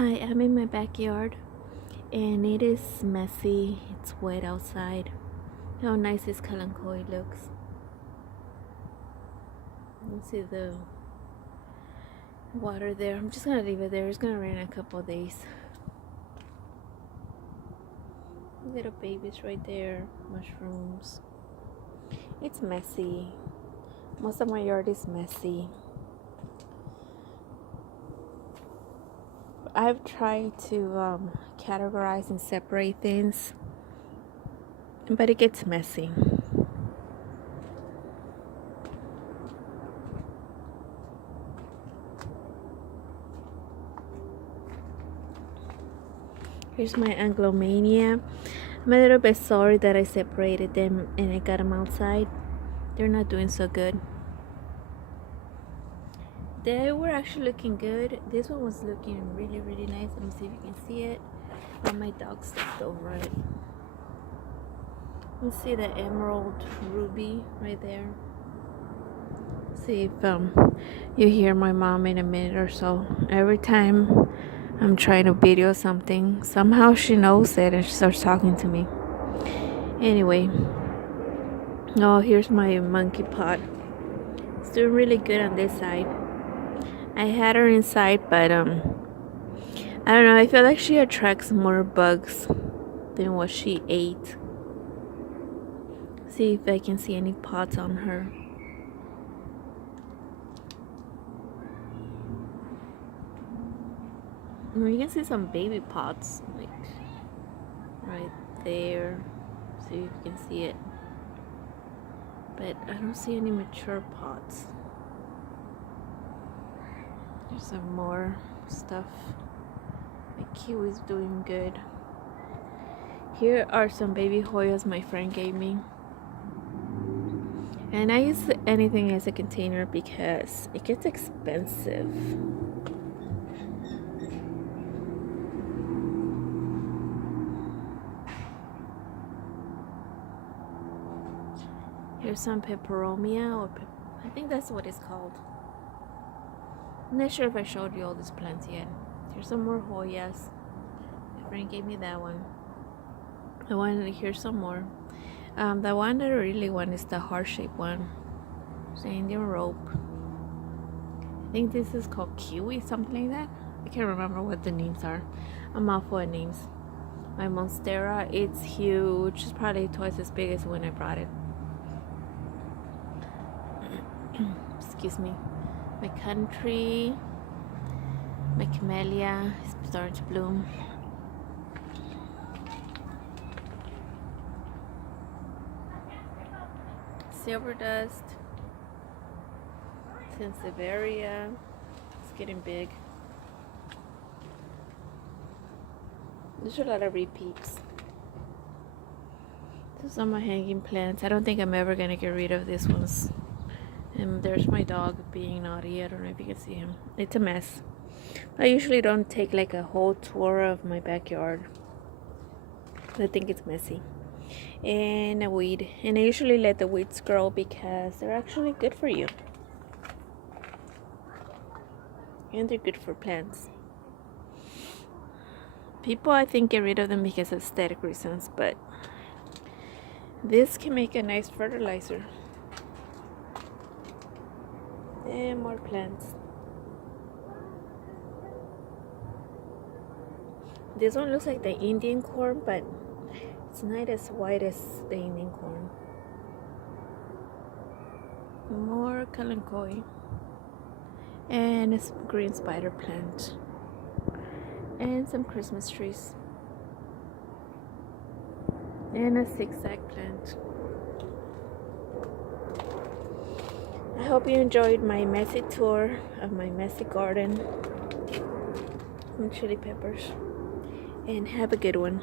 Hi, I'm in my backyard and it is messy. It's wet outside. How nice this koi looks. You see the water there. I'm just gonna leave it there. It's gonna rain in a couple of days. Little babies right there. Mushrooms. It's messy. Most of my yard is messy. I've tried to categorize and separate things, but it gets messy. Here's my Anglomania. I'm a little bit sorry that I separated them and I got them outside. They're not doing so good. They were actually looking good. This one was looking really nice. Let me see if you can see it. Oh, my dog stepped over it. You see the emerald ruby right there. See if you hear my mom in a minute or so. Every time I'm trying to video something, somehow she knows it and she starts talking to me. Anyway, oh, here's my monkey pot. It's doing really good on this side. I had her inside, but I don't know, I feel like she attracts more bugs than what she ate. See if I can see any pots on her. You can see some baby pots, like right there. See if you can see it. But I don't see any mature pots. There's some more stuff. My kiwi's doing good. Here are some baby Hoyas my friend gave me. And I use anything as a container because it gets expensive. Here's some peperomia, or I think that's what it's called. I'm not sure if I showed you all these plants yet. Here's some more Hoyas. My friend gave me that one. I wanted to hear some more. The one that I really want is the heart-shaped one. It's the Indian rope. I think this is called kiwi, something like that. I can't remember what the names are. I'm awful at names. My monstera, it's huge. It's probably twice as big as when I brought it. Excuse me. My country, my camellia is starting to bloom. Silver dust, Sansevieria, it's getting big. There's a lot of repeats. These are my hanging plants. I don't think I'm ever gonna get rid of these ones. And there's my dog being naughty. I don't know if you can see him. It's a mess. I usually don't take like a whole tour of my backyard. I think it's messy. And a weed. And I usually let the weeds grow because they're actually good for you. And they're good for plants. People, I think, get rid of them because of aesthetic reasons, but this can make a nice fertilizer. And more plants. This one looks like the Indian corn, but it's not as white as the Indian corn. More koi. And a green spider plant. And some Christmas trees. And a zigzag plant. I hope you enjoyed my messy tour of my messy garden. Some chili peppers. And have a good one.